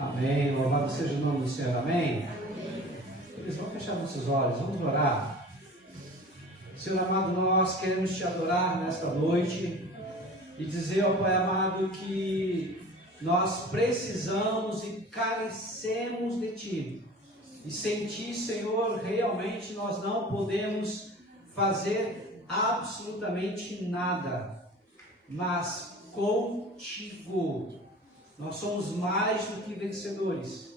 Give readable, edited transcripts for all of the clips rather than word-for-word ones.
Amém. Louvado seja o nome do Senhor. Amém. Eles vão fechar nossos olhos, vamos orar. Senhor amado, nós queremos te adorar nesta noite e dizer ao Pai amado que nós precisamos e carecemos de Ti. E sem Ti, Senhor, realmente nós não podemos fazer absolutamente nada. Mas contigo nós somos mais do que vencedores.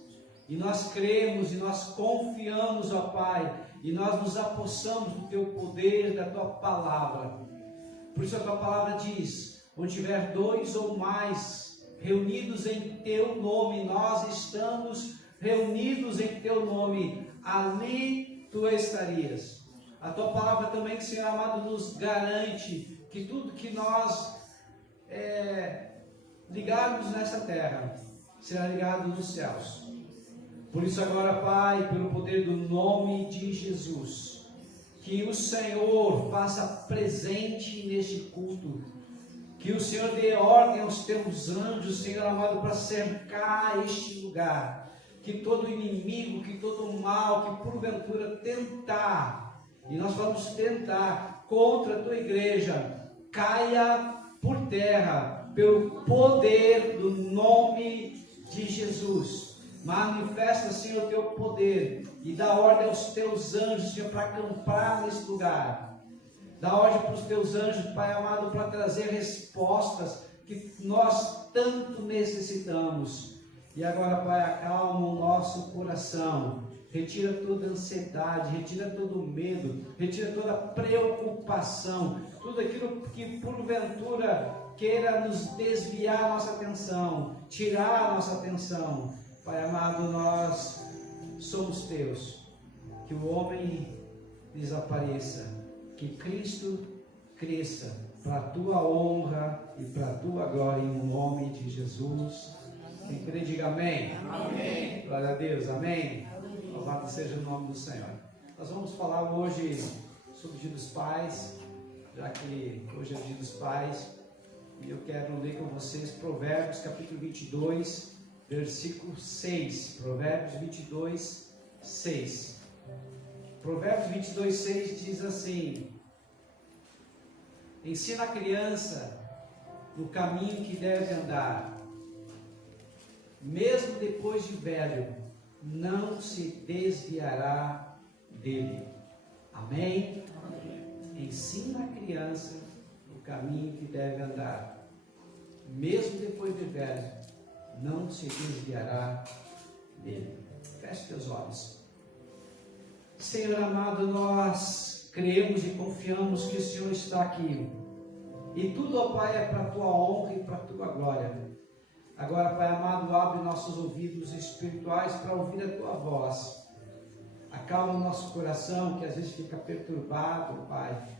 E nós cremos e nós confiamos, ó Pai, e nós nos apossamos do Teu poder, da Tua palavra. Por isso a Tua palavra diz: onde tiver dois ou mais reunidos em Teu nome, nós estamos reunidos em Teu nome, ali Tu estarias. A Tua palavra também, Senhor amado, nos garante que tudo que nós ligarmos nessa terra será ligado nos céus. Por isso agora, Pai, pelo poder do nome de Jesus, que o Senhor faça presente neste culto, que o Senhor dê ordem aos Teus anjos, Senhor amado, para cercar este lugar, que todo inimigo, que todo mal, que porventura tentar, e nós vamos tentar, contra a Tua igreja, caia por terra, pelo poder do nome de Jesus. Manifesta, Senhor, o Teu poder e dá ordem aos Teus anjos, Senhor, para acampar nesse lugar. Dá ordem para os Teus anjos, Pai amado, para trazer respostas que nós tanto necessitamos. E agora, Pai, acalma o nosso coração. Retira toda ansiedade, retira todo medo, retira toda preocupação, tudo aquilo que porventura queira nos desviar a nossa atenção, tirar a nossa atenção. Pai amado, nós somos Teus. Que o homem desapareça, que Cristo cresça, para a Tua honra e para a Tua glória, em nome de Jesus. Quem crê, diga amém. Amém. Glória a Deus, amém. Louvado seja o nome do Senhor. Nós vamos falar hoje sobre o Dia dos Pais, já que hoje é o Dia dos Pais, e eu quero ler com vocês Provérbios capítulo 22, versículo 6. Provérbios 22, 6. Provérbios 22, 6 diz assim: ensina a criança no caminho que deve andar, mesmo depois de velho, não se desviará dele. Amém? Amém. Ensina a criança no caminho que deve andar, mesmo depois de velho, não se desviará dele. Feche teus olhos. Senhor amado, nós cremos e confiamos que o Senhor está aqui. E tudo, ó Pai, é para a Tua honra e para a Tua glória. Agora, Pai amado, abre nossos ouvidos espirituais para ouvir a Tua voz. Acalma o nosso coração, que às vezes fica perturbado, Pai,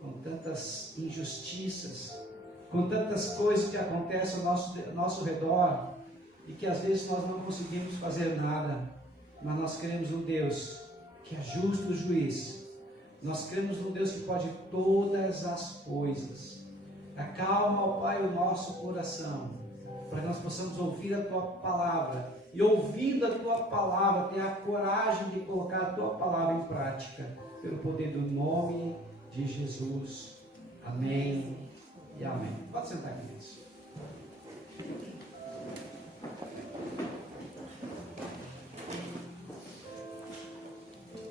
com tantas injustiças, com tantas coisas que acontecem ao nosso redor, e que às vezes nós não conseguimos fazer nada. Mas nós cremos um Deus que é justo juiz. Nós cremos um Deus que pode todas as coisas. Acalma, ó Pai, o nosso coração, para que nós possamos ouvir a Tua palavra, e ouvindo a Tua palavra, ter a coragem de colocar a Tua palavra em prática, pelo poder do nome de Jesus. Amém e amém. Pode sentar, queridos.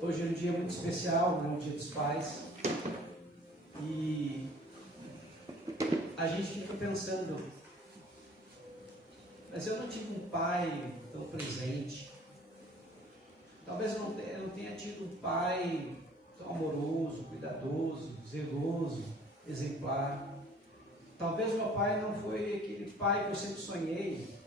Hoje é um dia muito especial, né? Um Dia dos Pais, e a gente fica pensando: mas eu não tive um pai tão presente. Talvez eu não tenha tido um pai tão amoroso, cuidadoso, zeloso, exemplar. Talvez meu pai não foi aquele pai que eu sempre sonhei.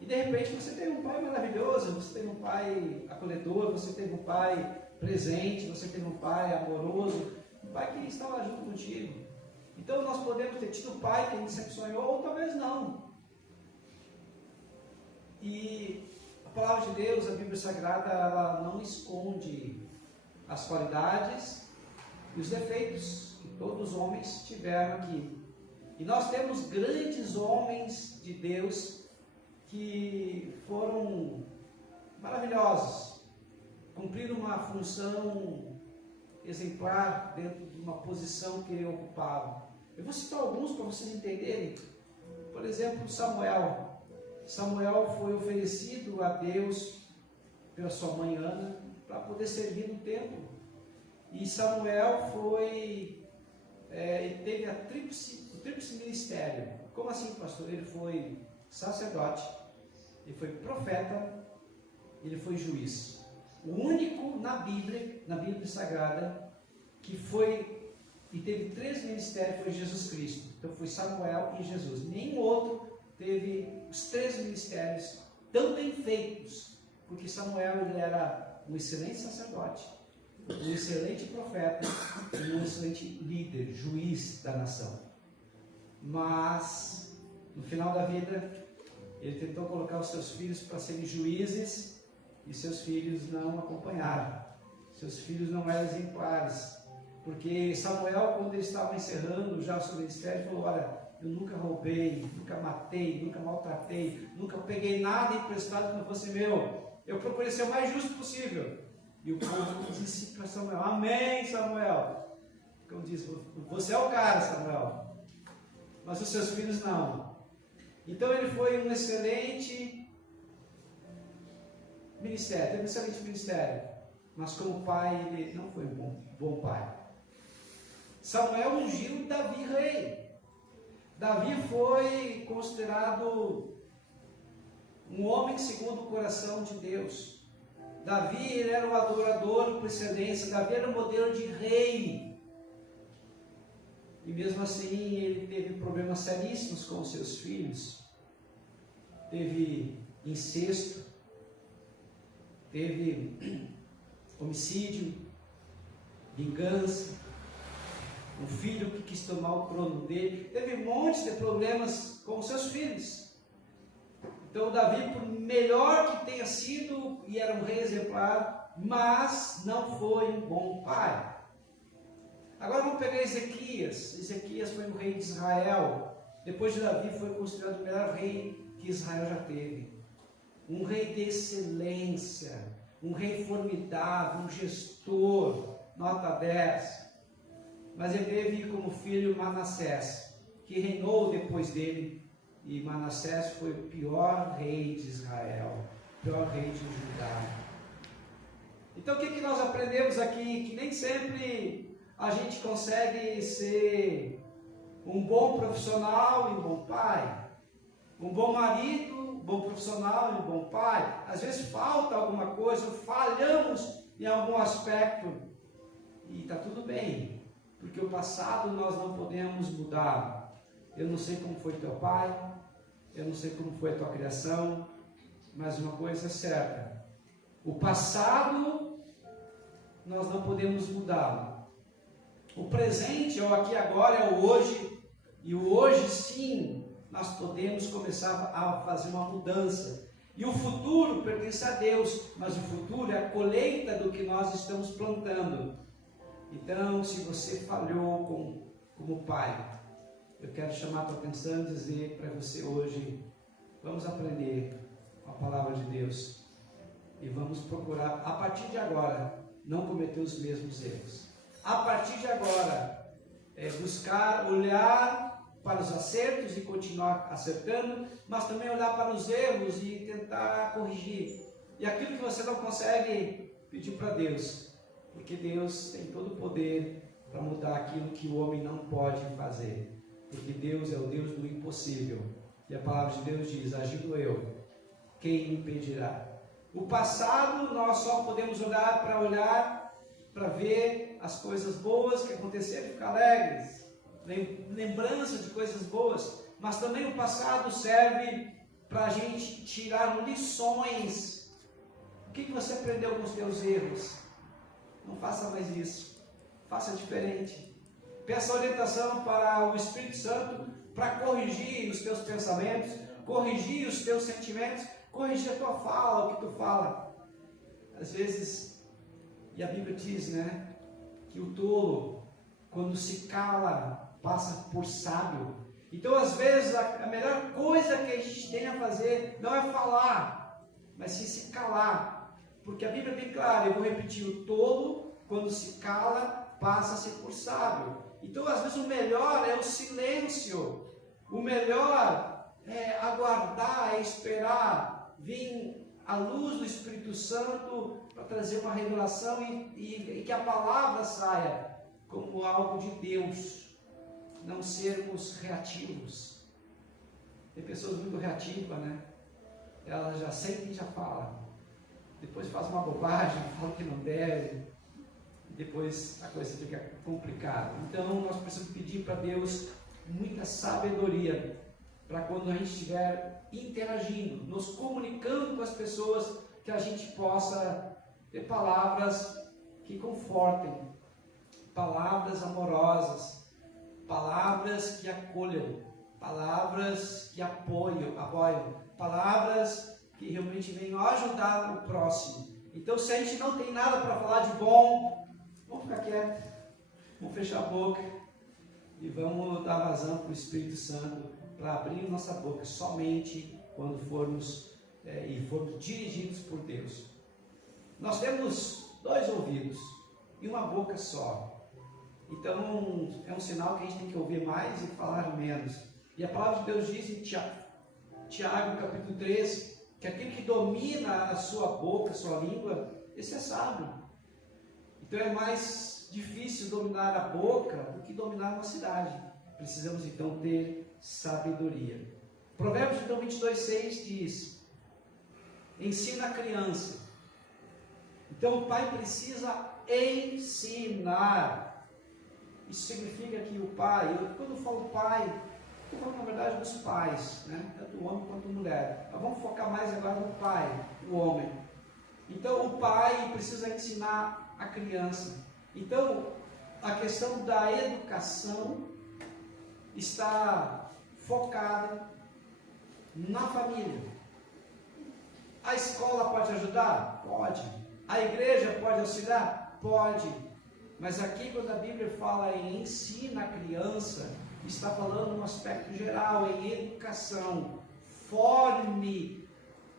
E de repente você teve um pai maravilhoso, você teve um pai acolhedor, você teve um pai presente, você teve um pai amoroso, um pai que estava junto contigo. Então nós podemos ter tido um pai que a gente sempre sonhou, ou talvez não. E a palavra de Deus, a Bíblia Sagrada, ela não esconde as qualidades e os defeitos que todos os homens tiveram aqui. E nós temos grandes homens de Deus que foram maravilhosos, cumpriram uma função exemplar dentro de uma posição que ele ocupava. Eu vou citar alguns para vocês entenderem. Por exemplo, Samuel. Samuel foi oferecido a Deus pela sua mãe Ana para poder servir no templo. E Samuel teve o tríplice ministério. Como assim, pastor? Ele foi sacerdote, ele foi profeta, ele foi juiz. O único na Bíblia Sagrada, que foi e teve 3 ministérios foi Jesus Cristo. Então foi Samuel e Jesus. Nenhum outro teve os 3 ministérios tão bem feitos, porque Samuel ele era um excelente sacerdote, um excelente profeta e um excelente líder, juiz da nação. Mas no final da vida ele tentou colocar os seus filhos para serem juízes e seus filhos não acompanharam. Seus filhos não eram exemplares, porque Samuel, quando ele estava encerrando já o seu ministério, falou: olha, eu nunca roubei, nunca matei, nunca maltratei, nunca peguei nada emprestado que não fosse meu. Eu procurei ser o mais justo possível. E o povo disse para Samuel: amém, Samuel. Como diz, você é o cara, Samuel, mas os seus filhos não. Então ele foi um excelente ministério, teve um excelente ministério, mas como pai ele não foi um bom pai. Samuel ungiu Davi rei. Davi foi considerado um homem segundo o coração de Deus. Davi ele era o adorador por excelência. Davi era o modelo de rei. E mesmo assim ele teve problemas seríssimos com os seus filhos. Teve incesto, teve homicídio, vingança, um filho que quis tomar o trono dele, teve um monte de problemas com os seus filhos. Então Davi, por melhor que tenha sido, e era um rei exemplar, mas não foi um bom pai. Agora vamos pegar Ezequias. Ezequias foi um rei de Israel. Depois de Davi foi considerado o melhor rei que Israel já teve. Um rei de excelência, um rei formidável, um gestor, nota 10. Mas ele teve como filho Manassés, que reinou depois dele. E Manassés foi o pior rei de Israel, o pior rei de Judá. Então o que nós aprendemos aqui? Que nem sempre a gente consegue ser um bom profissional e um bom pai, um bom marido, um bom profissional e um bom pai. Às vezes falta alguma coisa, falhamos em algum aspecto e está tudo bem, porque o passado nós não podemos mudar. Eu não sei como foi teu pai, eu não sei como foi a tua criação, mas uma coisa é certa: o passado nós não podemos mudá-lo. O presente é o aqui e agora, é o hoje, e o hoje sim nós podemos começar a fazer uma mudança. E o futuro pertence a Deus, mas o futuro é a colheita do que nós estamos plantando. Então, se você falhou como pai, eu quero chamar a tua atenção e dizer para você hoje: vamos aprender a palavra de Deus e vamos procurar, a partir de agora, não cometer os mesmos erros. A partir de agora, buscar olhar para os acertos e continuar acertando, mas também olhar para os erros e tentar corrigir. E aquilo que você não consegue, pedir para Deus, porque Deus tem todo o poder para mudar aquilo que o homem não pode fazer. Porque Deus é o Deus do impossível. E a palavra de Deus diz: agindo eu, quem impedirá? O passado nós só podemos olhar para ver as coisas boas que aconteceram e ficar alegres, lembrança de coisas boas. Mas também o passado serve para a gente tirar lições. O que você aprendeu com os teus erros? Não faça mais isso, faça diferente. Peça orientação para o Espírito Santo para corrigir os teus pensamentos, corrigir os teus sentimentos, corrigir a tua fala, o que tu fala. Às vezes, e a Bíblia diz, né, que o tolo, quando se cala, passa por sábio. Então, às vezes, a melhor coisa que a gente tem a fazer não é falar, mas sim se calar. Porque a Bíblia é bem clara, eu vou repetir, o tolo, quando se cala, passa-se por sábio. Então, às vezes, o melhor é o silêncio. O melhor é aguardar, é esperar, vir a luz do Espírito Santo para trazer uma revelação e que a palavra saia como algo de Deus. Não sermos reativos. Tem pessoas muito reativas, né? Elas já sentem e já falam. Depois faz uma bobagem, fala que não deve. E depois a coisa fica complicada. Então nós precisamos pedir para Deus muita sabedoria para quando a gente estiver interagindo, nos comunicando com as pessoas, que a gente possa ter palavras que confortem, palavras amorosas, palavras que acolham, palavras que apoiam, palavras que realmente venham ajudar o próximo. Então, se a gente não tem nada para falar de bom, vamos ficar quieto, vamos fechar a boca e vamos dar vazão para o Espírito Santo, para abrir nossa boca somente quando formos dirigidos por Deus. Nós temos 2 ouvidos e uma boca só. Então, é um sinal que a gente tem que ouvir mais e falar menos. E a palavra de Deus diz em Tiago, capítulo 3, que aquele que domina a sua boca, a sua língua, esse é sábio. Então, é mais difícil dominar a boca do que dominar uma cidade. Precisamos, então, ter sabedoria. Provérbios, então, 22:6 diz: ensina a criança. Então, o pai precisa ensinar. Isso significa que o pai, quando eu falo pai, estou falando na verdade dos pais, né? Tanto o homem quanto a mulher. Mas vamos focar mais agora no pai, o homem. Então o pai precisa ensinar a criança. Então a questão da educação está focada na família. A escola pode ajudar? Pode. A igreja pode auxiliar? Pode. Mas aqui, quando a Bíblia fala em ensina a criança, está falando no aspecto geral, em educação. Forme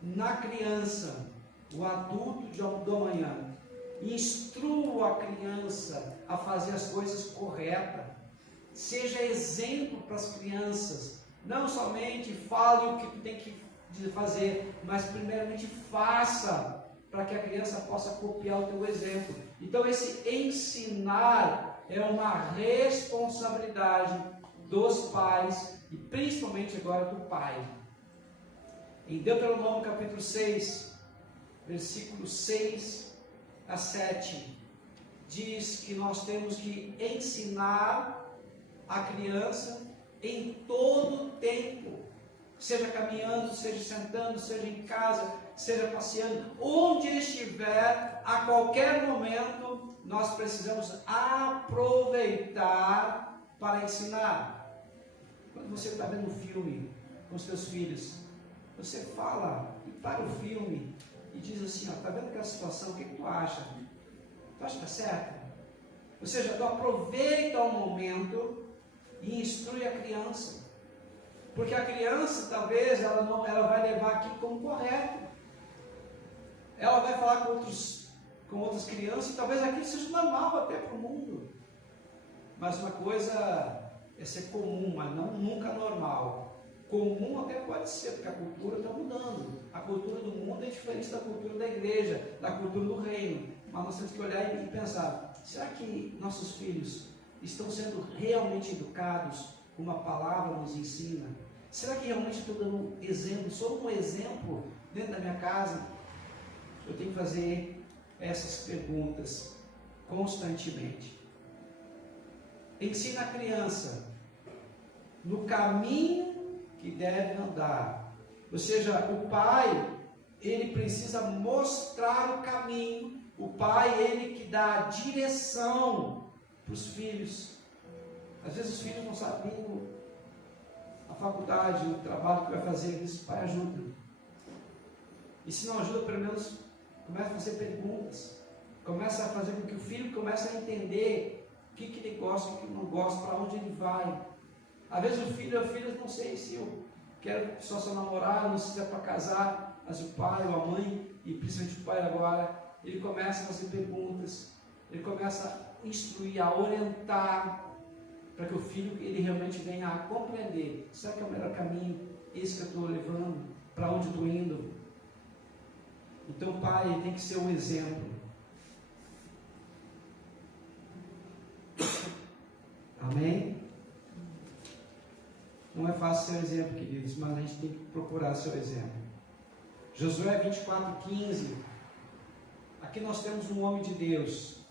na criança o adulto do amanhã. Instrua a criança a fazer as coisas corretas. Seja exemplo para as crianças. Não somente fale o que tu tem que fazer, mas primeiramente faça, para que a criança possa copiar o teu exemplo. Então esse ensinar é uma responsabilidade dos pais e principalmente agora do pai. Em Deuteronômio capítulo 6, versículos 6 a 7, diz que nós temos que ensinar a criança em todo o tempo, seja caminhando, seja sentando, seja em casa, seja passeando, onde estiver, a qualquer momento, nós precisamos aproveitar para ensinar. Quando você está vendo um filme com os seus filhos, você fala e para o filme e diz assim, ó, está vendo aquela situação, o que tu acha? Tu acha que está certo? Ou seja, tu aproveita o momento e instrui a criança. Porque a criança, talvez, ela vai levar aquilo como correto. Ela vai falar com outras crianças, e talvez aquilo seja normal até para o mundo. Mas uma coisa é ser comum, mas não nunca normal. Comum até pode ser, porque a cultura está mudando. A cultura do mundo é diferente da cultura da igreja, da cultura do reino. Mas nós temos que olhar e pensar, será que nossos filhos estão sendo realmente educados como a palavra nos ensina? Será que realmente estou dando exemplo? Sou um exemplo dentro da minha casa? Eu tenho que fazer essas perguntas constantemente. Ensina a criança no caminho que deve andar. Ou seja, o pai, ele precisa mostrar o caminho. O pai, ele que dá a direção para os filhos. Às vezes os filhos não sabem a faculdade, o trabalho que vai fazer, eles, pai, ajuda. E se não ajuda, pelo menos começa a fazer perguntas. Começa a fazer com que o filho comece a entender o que ele gosta, o que ele não gosta, para onde ele vai. Às vezes o filho, não sei se eu quero só namorar, não sei se é para casar. mas o pai ou a mãe, e principalmente o pai agora, ele começa a fazer perguntas, ele começa a instruir, a orientar, para que o filho ele realmente venha a compreender, será que é o melhor caminho, esse que eu estou levando, para onde eu estou indo? Então o pai tem que ser um exemplo. Amém? Não é fácil ser um exemplo, queridos, mas a gente tem que procurar ser o exemplo. Josué 24:15. Aqui nós temos um homem de Deus,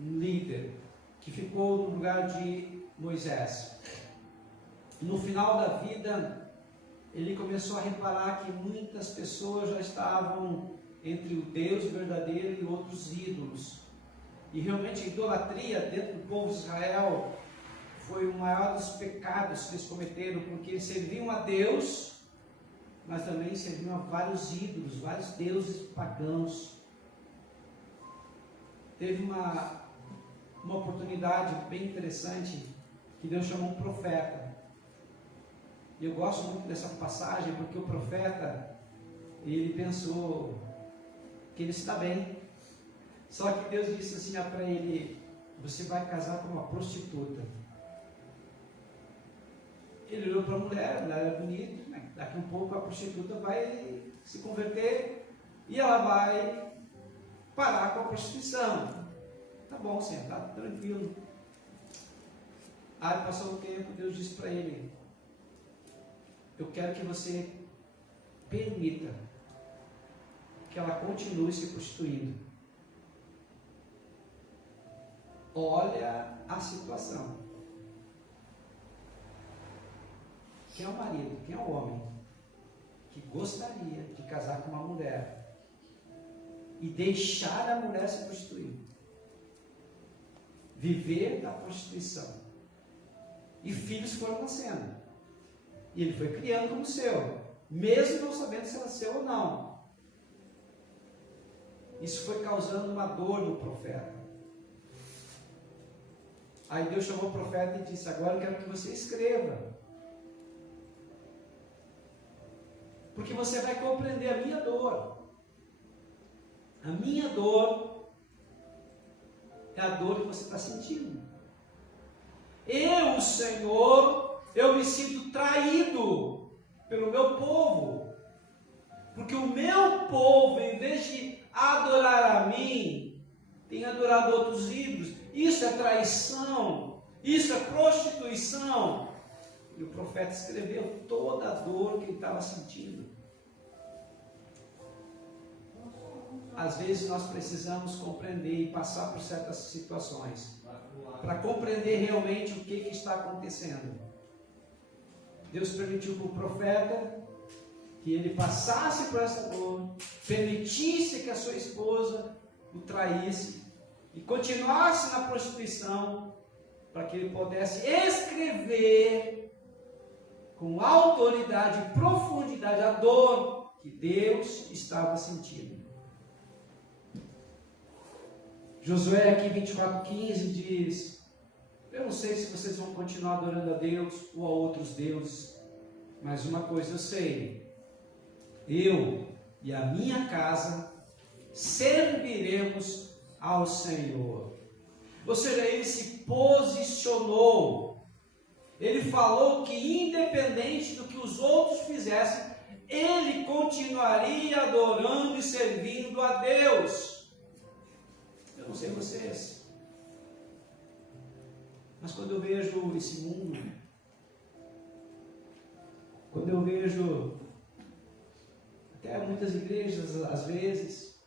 um líder, que ficou no lugar de Moisés. No final da vida, ele começou a reparar que muitas pessoas já estavam entre o Deus verdadeiro e outros ídolos. E realmente a idolatria dentro do povo de Israel foi o maior dos pecados que eles cometeram, porque eles serviam a Deus, mas também serviam a vários ídolos, vários deuses pagãos. Teve uma oportunidade bem interessante, que Deus chamou um profeta. E eu gosto muito dessa passagem, porque o profeta, ele pensou que ele está bem. Só que Deus disse assim para ele: você vai casar com uma prostituta. Ele olhou para a mulher, ela era bonita, né? Daqui um pouco a prostituta vai se converter e ela vai parar com a prostituição. Tá bom, Senhor, tá tranquilo. Aí passou um tempo, Deus disse para ele: eu quero que você permita que ela continue se prostituindo. Olha a situação. Quem é o marido? Quem é o homem que gostaria de casar com uma mulher e deixar a mulher se prostituir? Viver da prostituição. E filhos foram nascendo. E ele foi criando como seu, mesmo não sabendo se era seu ou não. Isso foi causando uma dor no profeta. Aí Deus chamou o profeta e disse: agora eu quero que você escreva, porque você vai compreender a minha dor. A minha dor é a dor que você está sentindo. Eu, Senhor, eu me sinto traído pelo meu povo, porque o meu povo, em vez de adorar a mim, tem adorado outros ídolos. Isso é traição, isso é prostituição. E o profeta escreveu toda a dor que ele estava sentindo. Às vezes nós precisamos compreender e passar por certas situações para compreender realmente o que está acontecendo. Deus permitiu para o profeta que ele passasse por essa dor, permitisse que a sua esposa o traísse e continuasse na prostituição, para que ele pudesse escrever com autoridade e profundidade a dor que Deus estava sentindo. Josué aqui 24:15 diz: eu não sei se vocês vão continuar adorando a Deus ou a outros deuses, mas uma coisa eu sei: eu e a minha casa serviremos ao Senhor. Ou seja, ele se posicionou. Ele falou que independente do que os outros fizessem, ele continuaria adorando e servindo a Deus. Eu não sei vocês, mas quando eu vejo esse mundo, quando eu vejo até muitas igrejas, às vezes,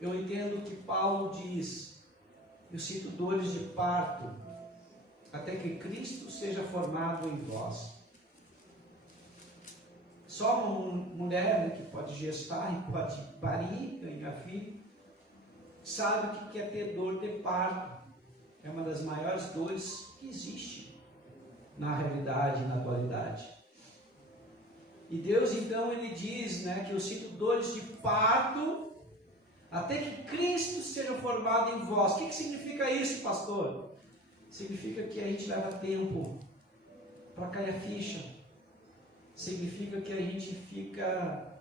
eu entendo que Paulo diz: eu sinto dores de parto, até que Cristo seja formado em vós. Só uma mulher, né, que pode gestar e pode parir, ganhar filho, sabe o que é ter dor de parto. É uma das maiores dores que existe na realidade, na atualidade. E Deus então ele diz, né, que eu sinto dores de parto até que Cristo seja formado em vós. O que significa isso, pastor? Significa que a gente leva tempo para cair a ficha. Significa que a gente fica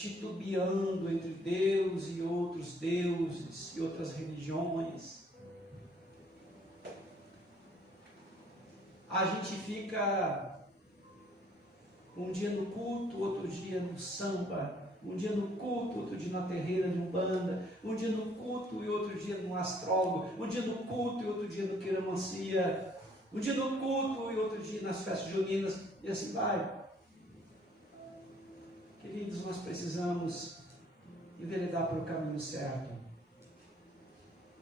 titubeando entre Deus e outros deuses e outras religiões. A gente fica um dia no culto, outro dia no samba, um dia no culto, outro dia na terreira de umbanda, um dia no culto e outro dia no astrólogo, um dia no culto e outro dia no quiromancia, um dia no culto e outro dia nas festas juninas, e assim vai. Queridos, nós precisamos enveredar para o caminho certo.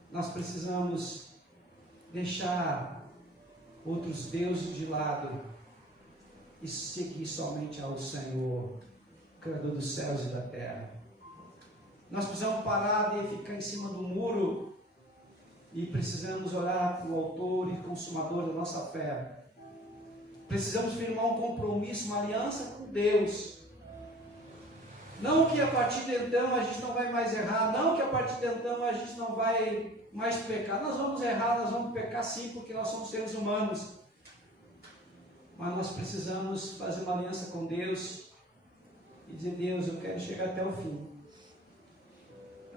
Nós precisamos deixar outros deuses de lado e seguir somente ao Senhor, Criador dos céus e da terra. Nós precisamos parar de ficar em cima do muro e precisamos orar para o autor e consumador da nossa fé. Precisamos firmar um compromisso, uma aliança com Deus. Não que a partir de então a gente não vai mais errar, não que a partir de então a gente não vai mais pecar. Nós vamos errar, nós vamos pecar sim, porque nós somos seres humanos. Mas nós precisamos fazer uma aliança com Deus e dizer: Deus, eu quero chegar até o fim.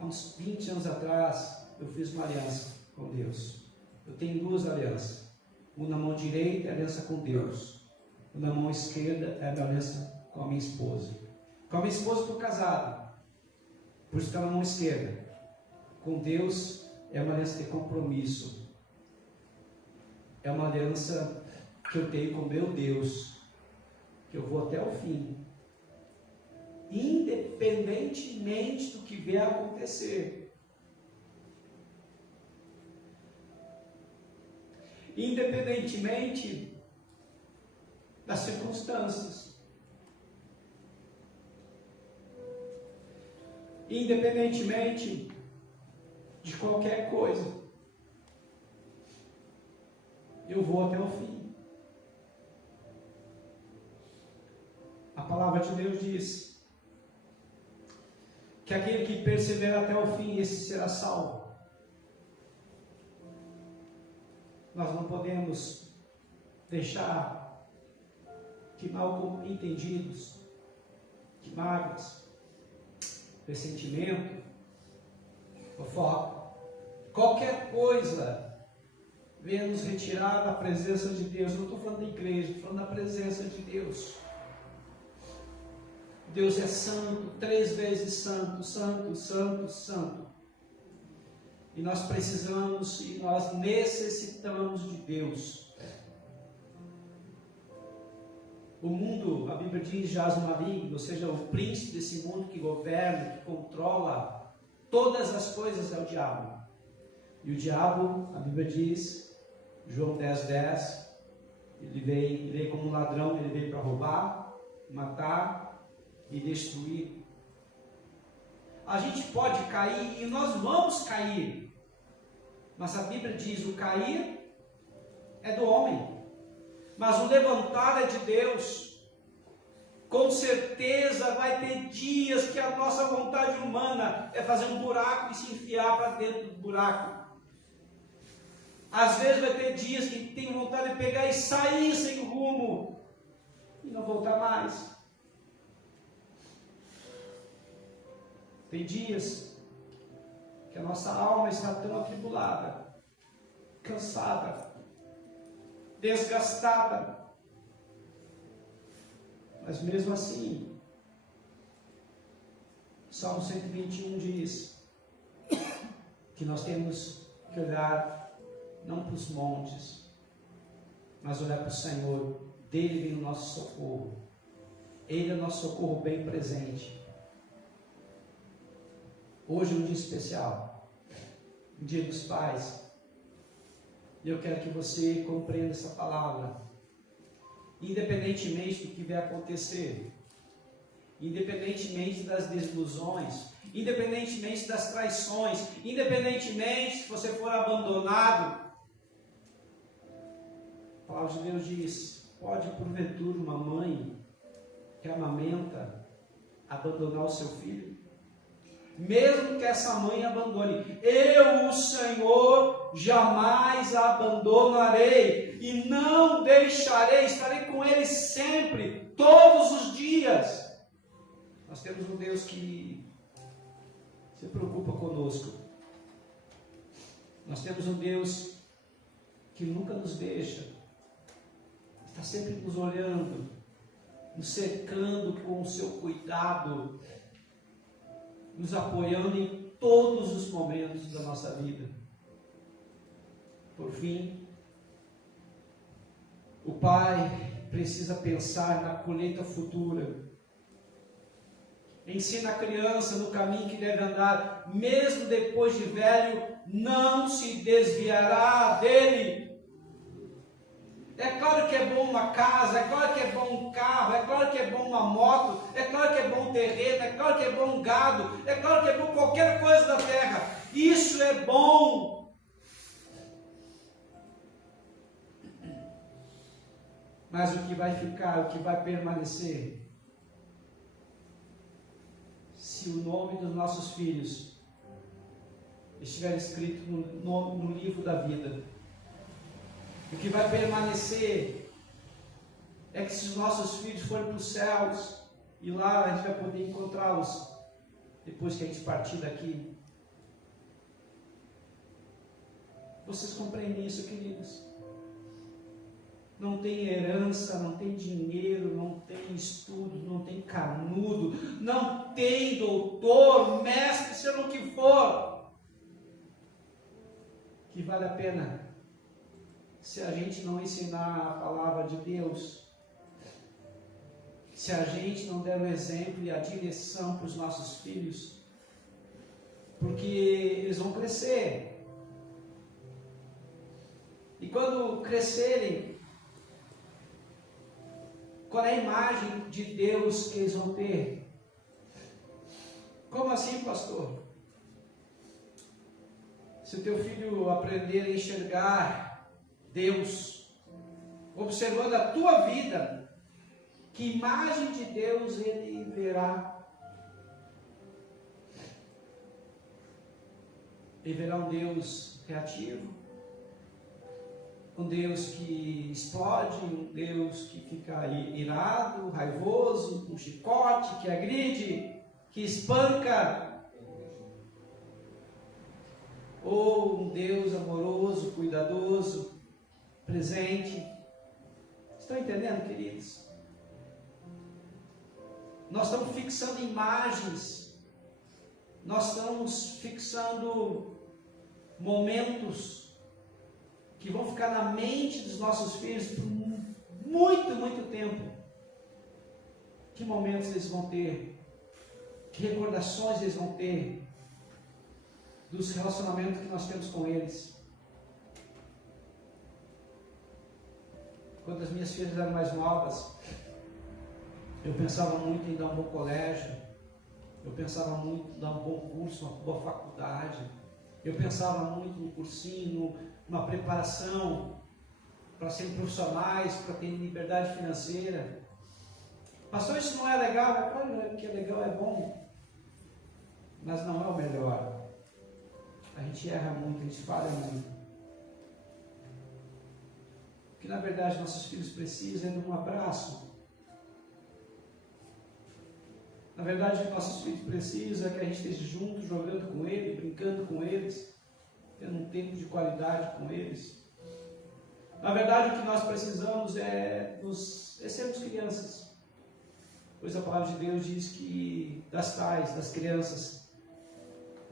Há uns 20 anos atrás, eu fiz uma aliança com Deus. Eu tenho duas alianças. Uma na mão direita é a aliança com Deus. Uma na mão esquerda é a minha aliança com a minha esposa. Com a minha esposa estou casado, por isso está na mão esquerda. Com Deus é uma aliança de compromisso. É uma aliança que eu tenho com meu Deus, que eu vou até o fim, independentemente do que vier a acontecer. Independentemente das circunstâncias. Independentemente de qualquer coisa, eu vou até o fim. A palavra de Deus diz que aquele que perseverar até o fim, esse será salvo. Nós não podemos deixar que mal entendidos, que mágoas, ressentimento, fofoca, qualquer coisa venha nos retirar da presença de Deus. Não estou falando da igreja, estou falando da presença de Deus. Deus é santo, 3 vezes santo, santo, santo, santo. E nós precisamos e nós necessitamos de Deus. O mundo, a Bíblia diz, jaz no maligno, ou seja, o príncipe desse mundo que governa, que controla todas as coisas é o diabo. E o diabo, a Bíblia diz, João 10:10, ele veio como um ladrão, ele veio para roubar, matar e destruir. A gente pode cair e nós vamos cair, mas a Bíblia diz, o cair é do homem, mas o levantar é de Deus. Com certeza vai ter dias que a nossa vontade humana é fazer um buraco e se enfiar para dentro do buraco. Às vezes vai ter dias que tem vontade de pegar e sair sem rumo e não voltar mais. Tem dias que a nossa alma está tão atribulada, cansada, desgastada, mas mesmo assim, Salmo 121 diz que nós temos que olhar não para os montes, mas olhar para o Senhor. Dele vem o nosso socorro. Ele é o nosso socorro bem presente. Hoje é um dia especial, um dia dos pais, e eu quero que você compreenda essa palavra. Independentemente do que vier acontecer, independentemente das desilusões, independentemente das traições, independentemente se você for abandonado, a palavra de Deus diz: pode porventura uma mãe que amamenta abandonar o seu filho? Mesmo que essa mãe abandone, eu, o Senhor, jamais a abandonarei e não deixarei, estarei com ele sempre, todos os dias. Nós Nós temos um Deus que se preocupa conosco. Nós temos um Deus que nunca nos deixa, está sempre nos olhando, nos cercando com o seu cuidado, nos apoiando em todos os momentos da nossa vida. Por fim, o pai precisa pensar na colheita futura. Ensina a criança no caminho que deve andar, mesmo depois de velho, não se desviará dele. É claro que é bom uma casa, é claro que é bom um carro, é claro que é bom uma moto, é claro que é bom um terreno, é claro que é bom um gado, é claro que é bom qualquer coisa da terra. Isso é bom. Mas o que vai ficar, o que vai permanecer, se o nome dos nossos filhos estiver escrito no livro da vida, o que vai permanecer é que se os nossos filhos forem para os céus, e lá a gente vai poder encontrá-los, depois que a gente partir daqui. Vocês compreendem isso, queridos? Não tem herança, não tem dinheiro, não tem estudo, não tem canudo, não tem doutor, mestre, seja o que for, que vale a pena se a gente não ensinar a palavra de Deus, se a gente não der o exemplo e a direção para os nossos filhos, porque eles vão crescer. E quando crescerem, qual é a imagem de Deus que eles vão ter? Como assim, pastor? Se o teu filho aprender a enxergar Deus, observando a tua vida, que imagem de Deus ele verá? Ele verá um Deus reativo, um Deus que explode, um Deus que fica irado, raivoso, um chicote, que agride, que espanca, ou um Deus amoroso, cuidadoso, presente. Estão entendendo, queridos? Nós estamos fixando imagens, nós estamos fixando momentos que vão ficar na mente dos nossos filhos por muito, muito tempo. Que momentos eles vão ter? Que recordações eles vão ter dos relacionamentos que nós temos com eles? Quando as minhas filhas eram mais novas, eu pensava muito em dar um bom colégio, eu pensava muito em dar um bom curso, uma boa faculdade, eu pensava muito no cursinho, numa preparação para serem profissionais, para terem liberdade financeira. Pastor, isso não é legal? É claro que é legal, é bom, mas não é o melhor. A gente erra muito, a gente falha muito. O que na verdade nossos filhos precisam é de um abraço. Na verdade, o que nossos filhos precisam é que a gente esteja junto, jogando com eles, brincando com eles, tendo um tempo de qualidade com eles. Na verdade, o que nós precisamos é sermos crianças, pois a palavra de Deus diz que das tais, das crianças,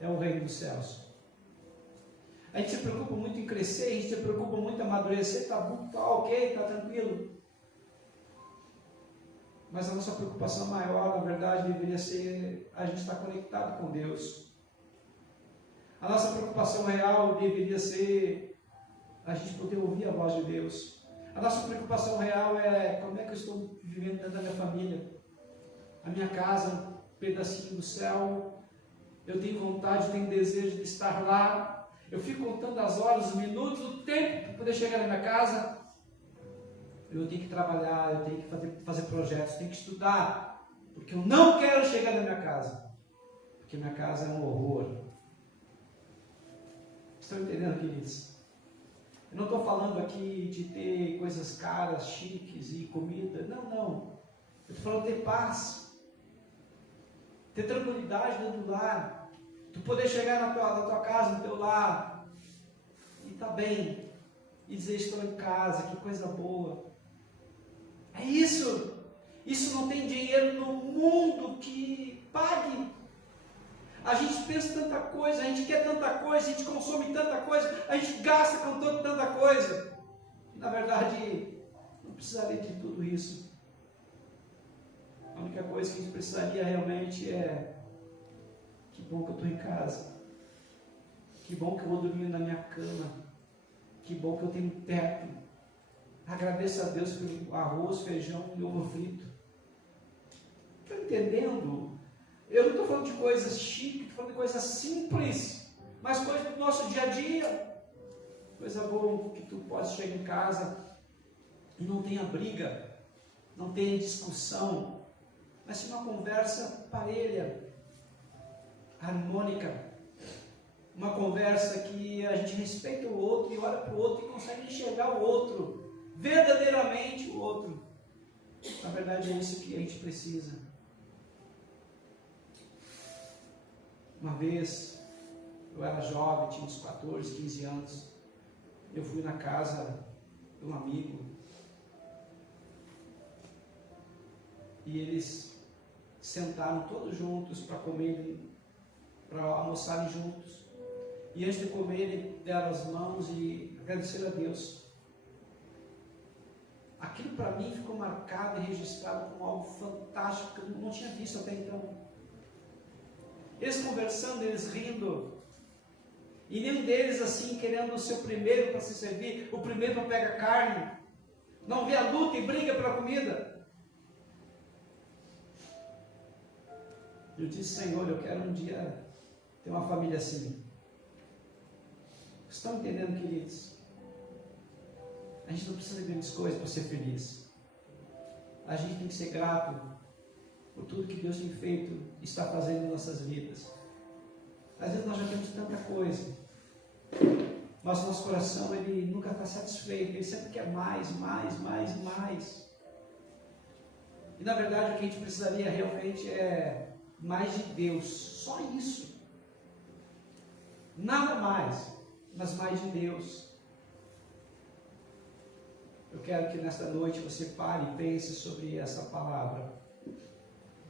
é o reino dos céus. A gente se preocupa muito em crescer, a gente se preocupa muito em amadurecer, tá ok, tá tranquilo. Mas a nossa preocupação maior, na verdade, deveria ser a gente estar conectado com Deus. A nossa preocupação real deveria ser a gente poder ouvir a voz de Deus. A nossa preocupação real é como é que eu estou vivendo dentro da minha família. A minha casa, um pedacinho do céu. Eu tenho vontade, eu tenho desejo de estar lá. Eu fico contando as horas, os minutos, o tempo para poder chegar na minha casa. Eu tenho que trabalhar, eu tenho que fazer projetos, tenho que estudar, porque eu não quero chegar na minha casa, porque minha casa é um horror. Estão entendendo, queridos? Eu não estou falando aqui de ter coisas caras, chiques e comida, não. Eu estou falando de ter paz. ter tranquilidade dentro do lar, tu poder chegar na tua casa, no teu lar, e tá bem, e dizer, estou em casa, que coisa boa. É isso. Isso não tem dinheiro no mundo que pague. A gente pensa tanta coisa, a gente quer tanta coisa, a gente consome tanta coisa, a gente gasta com tanta coisa. Na verdade, não precisaria de tudo isso. A única coisa que a gente precisaria realmente é: que bom que eu estou em casa, que bom que eu vou dormir na minha cama, que bom que eu tenho teto. Agradeço a Deus pelo arroz, feijão e ovo frito. Está entendendo? Eu não estou falando de coisas chiques, estou falando de coisas simples, mas coisas do nosso dia a dia. Coisa boa que tu possa chegar em casa e não tenha briga, não tenha discussão, mas sim uma conversa parelha, harmônica, uma conversa que a gente respeita o outro e olha para o outro e consegue enxergar o outro, verdadeiramente o outro. Na verdade é isso que a gente precisa. Uma vez, eu era jovem, tinha uns 14, 15 anos, eu fui na casa de um amigo e eles sentaram todos juntos para comerem, para almoçarem juntos. E antes de comerem, deram as mãos e agradeceram a Deus. Aquilo para mim ficou marcado e registrado como algo fantástico que eu não tinha visto até então. Eles conversando, eles rindo, e nenhum deles assim querendo ser o primeiro para se servir, o primeiro para pegar carne, não vê a luta e briga pela comida. Eu disse: Senhor, eu quero um dia ter uma família assim. Vocês estão entendendo, queridos? A gente não precisa de grandes coisas para ser feliz. A gente tem que ser grato por tudo que Deus tem feito e está fazendo em nossas vidas. Às vezes nós já temos tanta coisa, mas nosso coração ele nunca está satisfeito, ele sempre quer mais. E na verdade o que a gente precisaria realmente é mais de Deus, só isso. Nada mais, mas mais de Deus. Eu quero que nesta noite você pare e pense sobre essa palavra.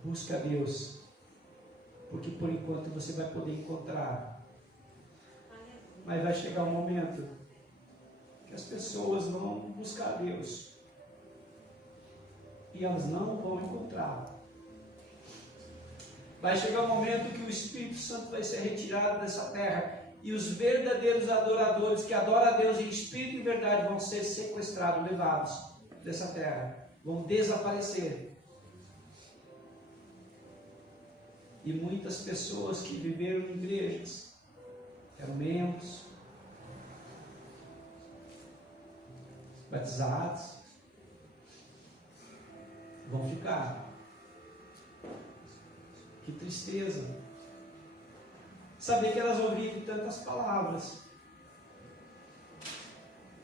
Busca a Deus, porque por enquanto você vai poder encontrar, mas vai chegar um momento que as pessoas vão buscar a Deus e elas não vão encontrar. Vai chegar um momento que o Espírito Santo vai ser retirado dessa terra e os verdadeiros adoradores que adoram a Deus em espírito e verdade vão ser sequestrados, levados dessa terra, vão desaparecer. E muitas pessoas que viveram em igrejas, eram membros, batizados, vão ficar. Que tristeza. Saber que elas ouviram tantas palavras,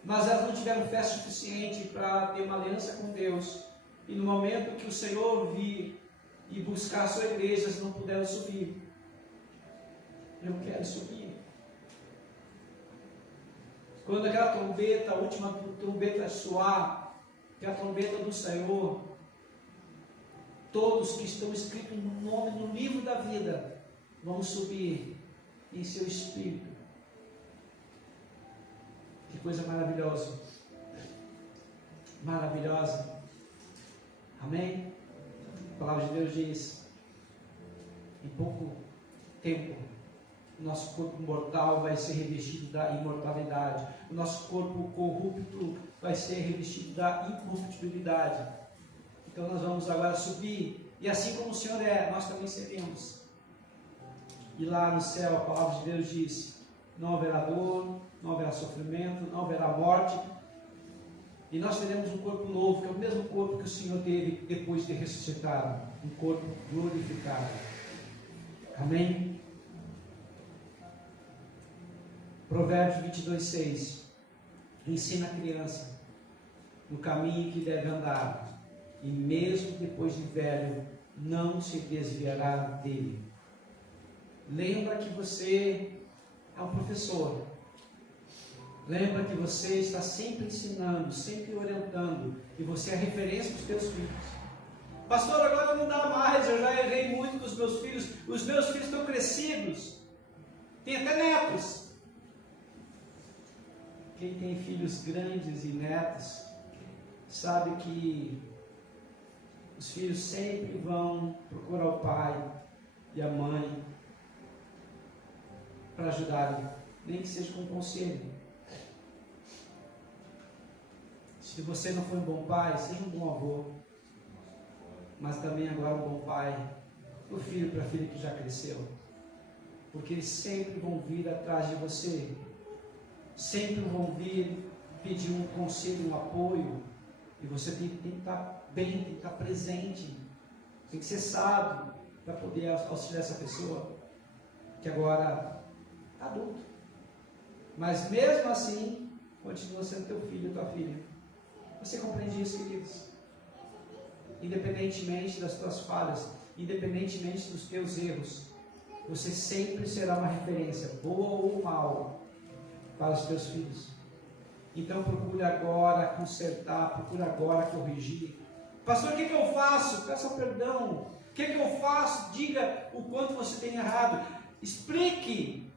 mas elas não tiveram fé suficiente para ter uma aliança com Deus. E no momento que o Senhor vir e buscar a sua igreja, eles não puderam subir. Eu quero subir. Quando aquela trombeta, a última trombeta soar, que é a trombeta do Senhor, todos que estão escritos no nome no livro da vida vão subir em seu espírito. Que coisa maravilhosa. Maravilhosa. Amém? A palavra de Deus diz: em pouco tempo, o nosso corpo mortal vai ser revestido da imortalidade. O nosso corpo corrupto vai ser revestido da incorruptibilidade. Então nós vamos agora subir. E assim como o Senhor é, nós também seremos. E lá no céu, a palavra de Deus diz: não haverá dor, não haverá sofrimento, não haverá morte. E nós teremos um corpo novo, que é o mesmo corpo que o Senhor teve depois de ter ressuscitado. Um corpo glorificado. Amém? Provérbios 22:6. Ensina a criança no caminho que deve andar, e mesmo depois de velho, não se desviará dele. Lembra que você é um professor. Lembra que você está sempre ensinando, sempre orientando, e você é referência para os teus filhos. Pastor, agora não dá mais, eu já errei muito com os meus filhos estão crescidos, tem até netos. Quem tem filhos grandes e netos, sabe que os filhos sempre vão procurar o pai e a mãe para ajudarem, nem que seja com um conselho. Se você não foi um bom pai, seja um bom avô, mas também agora um bom pai para o filho, para a filha que já cresceu, porque eles sempre vão vir atrás de você, sempre vão vir pedir um conselho, um apoio, e você tem que estar bem, tem que estar presente, tem que ser sábio para poder auxiliar essa pessoa que agora está adulto, mas mesmo assim continua sendo teu filho, tua filha. Você compreende isso, queridos? Independentemente das tuas falhas, independentemente dos teus erros, você sempre será uma referência, boa ou mal, para os teus filhos. Então procure agora consertar, procure agora corrigir. Pastor, o que eu faço? Peça perdão. O que eu faço? Diga o quanto você tem errado. Explique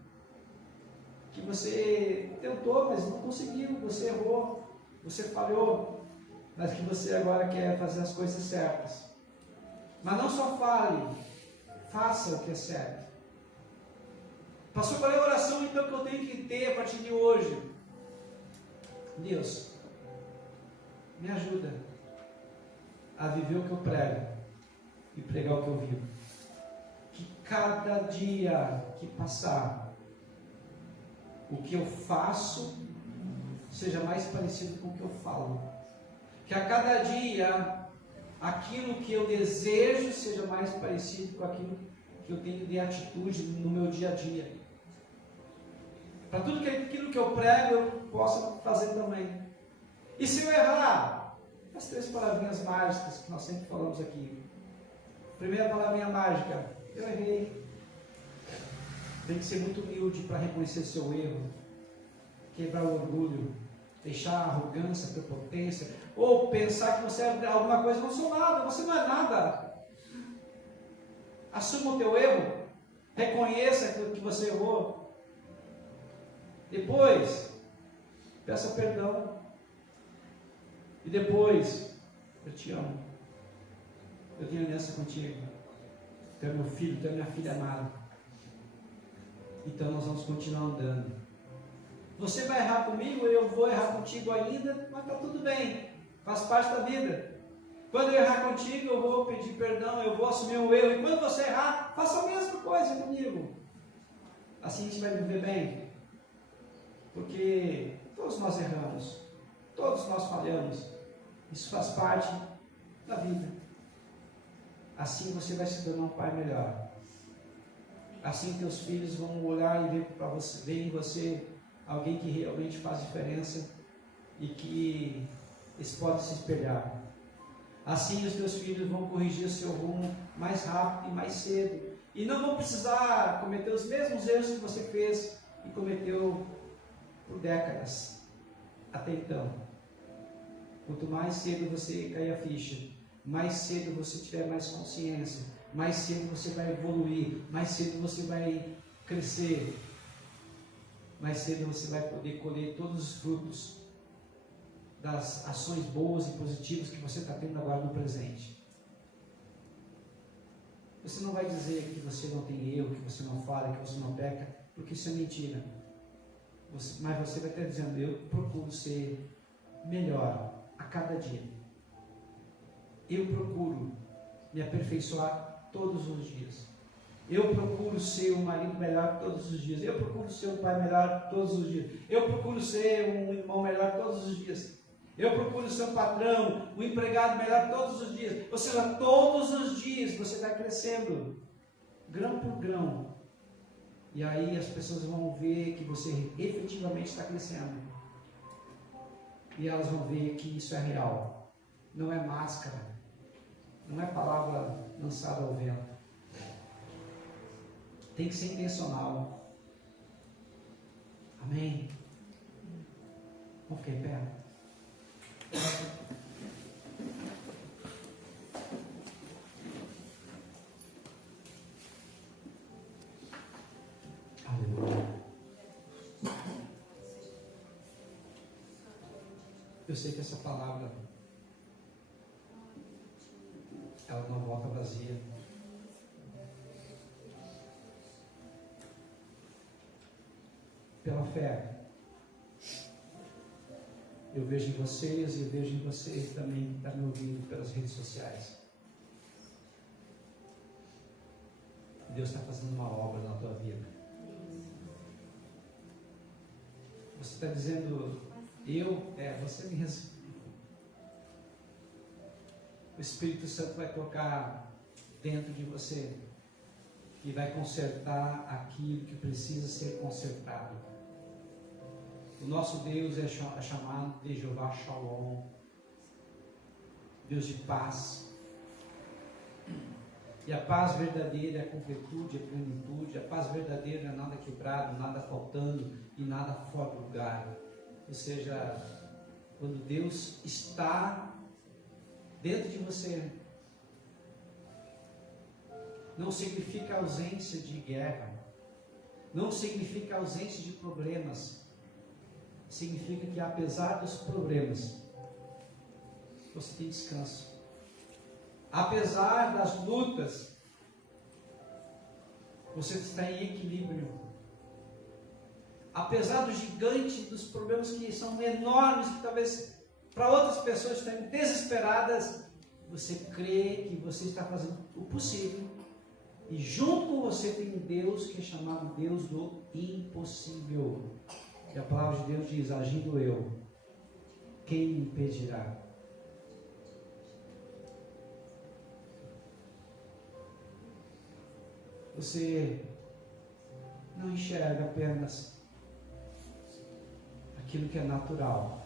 que você tentou, mas não conseguiu, você errou, você falhou, mas que você agora quer fazer as coisas certas. Mas não só fale, faça o que é certo. Pastor, qual é a oração então que eu tenho que ter a partir de hoje? Deus, me ajuda a viver o que eu prego e pregar o que eu vivo. Que cada dia que passar, o que eu faço seja mais parecido com o que eu falo. Que a cada dia, aquilo que eu desejo seja mais parecido com aquilo que eu tenho de atitude no meu dia a dia. Para tudo aquilo que eu prego, eu possa fazer também. E se eu errar? As 3 palavrinhas mágicas que nós sempre falamos aqui. Primeira palavrinha mágica, eu errei. Tem que ser muito humilde para reconhecer seu erro, quebrar o orgulho, deixar a arrogância, a prepotência, ou pensar que você é alguma coisa. Não sou nada, você não é nada. Assuma o teu erro, reconheça que você errou. Depois, peça perdão. E depois, eu te amo. Eu tenho aliança contigo. Tu é meu filho, tu é minha filha amada. Então nós vamos continuar andando. Você vai errar comigo, eu vou errar contigo ainda, mas está tudo bem. Faz parte da vida. Quando eu errar contigo, eu vou pedir perdão, eu vou assumir o erro. E quando você errar, faça a mesma coisa comigo. Assim a gente vai viver bem. Porque todos nós erramos, todos nós falhamos, isso faz parte da vida. Assim você vai se tornar um pai melhor. Assim teus filhos vão olhar e ver para você, ver em você alguém que realmente faz diferença e que eles podem se espelhar. Assim os teus filhos vão corrigir o seu rumo mais rápido e mais cedo, e não vão precisar cometer os mesmos erros que você fez e cometeu por décadas até então. Quanto mais cedo você cair a ficha, mais cedo você tiver mais consciência, mais cedo você vai evoluir, mais cedo você vai crescer, mais cedo você vai poder colher todos os frutos das ações boas e positivas que você está tendo agora no presente. Você não vai dizer que você não tem erro, que você não falha, que você não peca, porque isso é mentira. Mas você vai estar dizendo: eu procuro ser melhor a cada dia. Eu procuro me aperfeiçoar todos os dias. Eu procuro ser um marido melhor todos os dias. Eu procuro ser um pai melhor todos os dias. Eu procuro ser um irmão melhor todos os dias. Eu procuro ser um patrão, um empregado melhor todos os dias. Ou seja, todos os dias você vai crescendo, grão por grão. E aí as pessoas vão ver que você efetivamente está crescendo. E elas vão ver que isso é real. Não é máscara. Não é palavra lançada ao vento. tem que ser intencional. Amém? Vamos ficar em pé. Aleluia. Eu sei que essa palavra, ela não volta vazia. Pela fé, eu vejo em vocês e vejo em vocês também que estão me ouvindo pelas redes sociais. Deus está fazendo uma obra na tua vida. Você está dizendo, você mesmo. O Espírito Santo vai tocar dentro de você e vai consertar aquilo que precisa ser consertado. O nosso Deus é chamado de Jeová Shalom, Deus de paz. E a paz verdadeira é a completude, a plenitude. A paz verdadeira não é nada quebrado, nada faltando e nada fora do lugar. Ou seja, quando Deus está dentro de você, não significa ausência de guerra, não significa ausência de problemas, significa que apesar dos problemas, você tem descanso. Apesar das lutas, você está em equilíbrio. Apesar do gigante, dos problemas que são enormes, que talvez para outras pessoas estão desesperadas, você crê que você está fazendo o possível. E junto com você tem um Deus que é chamado Deus do impossível. E a palavra de Deus diz, agindo eu, quem me impedirá? Você não enxerga apenas aquilo que é natural.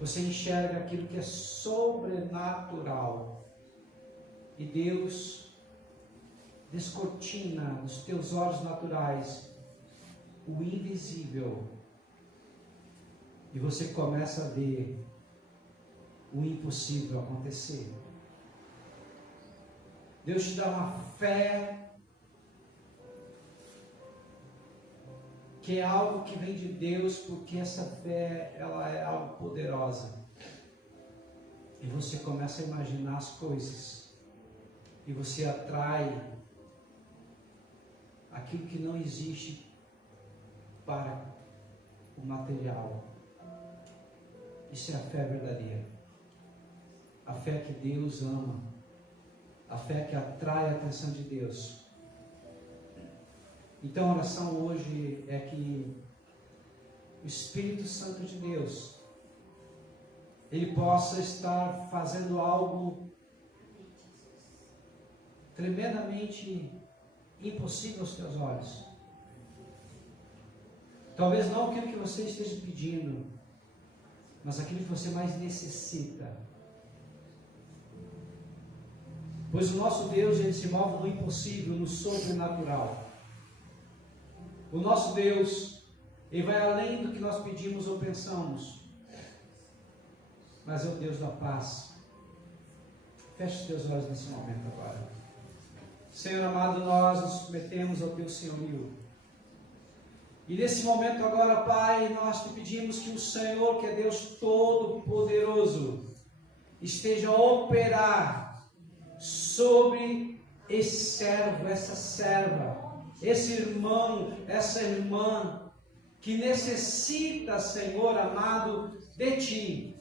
Você enxerga aquilo que é sobrenatural. E Deus descortina nos teus olhos naturais o invisível. E você começa a ver o impossível acontecer. Deus te dá uma fé que é algo que vem de Deus, porque essa fé, ela é algo poderosa. E você começa a imaginar as coisas. E você atrai aquilo que não existe para o material. Isso é a fé verdadeira. A fé que Deus ama. A fé que atrai a atenção de Deus. Então a oração hoje é que o Espírito Santo de Deus, Ele possa estar fazendo algo tremendamente impossível aos teus olhos. Talvez não aquilo que você esteja pedindo, mas aquilo que você mais necessita. Pois o nosso Deus, Ele se move no impossível, no sobrenatural. O nosso Deus, Ele vai além do que nós pedimos ou pensamos. Mas é o Deus da paz. Feche os teus olhos nesse momento agora. Senhor amado, nós nos submetemos ao Teu senhorio. E nesse momento agora, Pai, nós te pedimos que o Senhor, que é Deus Todo-Poderoso, esteja a operar sobre esse servo, essa serva, esse irmão, essa irmã, que necessita, Senhor amado, de Ti.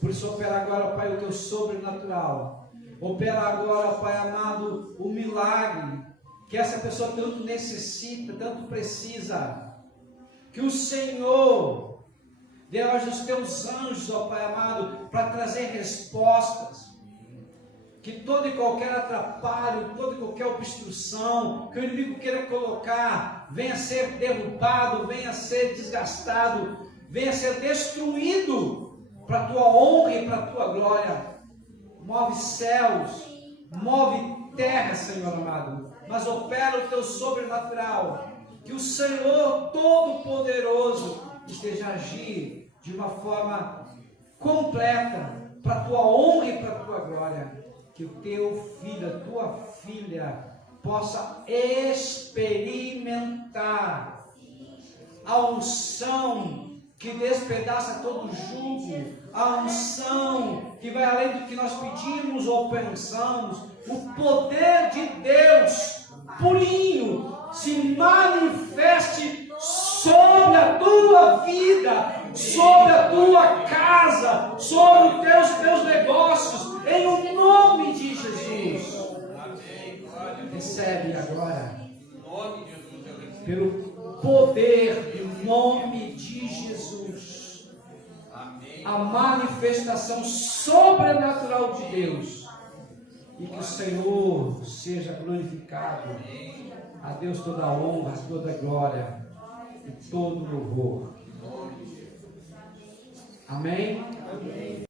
Por isso opera agora, Pai, o Teu sobrenatural. Opera agora, Pai amado, o milagre que essa pessoa tanto necessita, tanto precisa. Que o Senhor dê aos Teus anjos, ó Pai amado, para trazer respostas. Que todo e qualquer atrapalho, toda e qualquer obstrução que o inimigo queira colocar, venha ser derrubado, venha ser desgastado, venha ser destruído para a Tua honra e para a Tua glória. Move céus, move terra, Senhor amado, mas opera o teu sobrenatural. Que o Senhor Todo-Poderoso esteja a agir de uma forma completa, para a tua honra e para a tua glória. Que o teu filho, a tua filha, possa experimentar a unção que despedaça todo jugo, a unção que vai além do que nós pedimos ou pensamos, o poder de Deus purinho se manifeste sobre a tua vida, sobre a tua casa, sobre os teus negócios, em o nome de Jesus. Recebe agora, pelo poder do nome de Jesus, a manifestação sobrenatural de Deus, e que o Senhor seja glorificado. A Deus toda a honra, toda a glória e todo o louvor. Amém? Amém.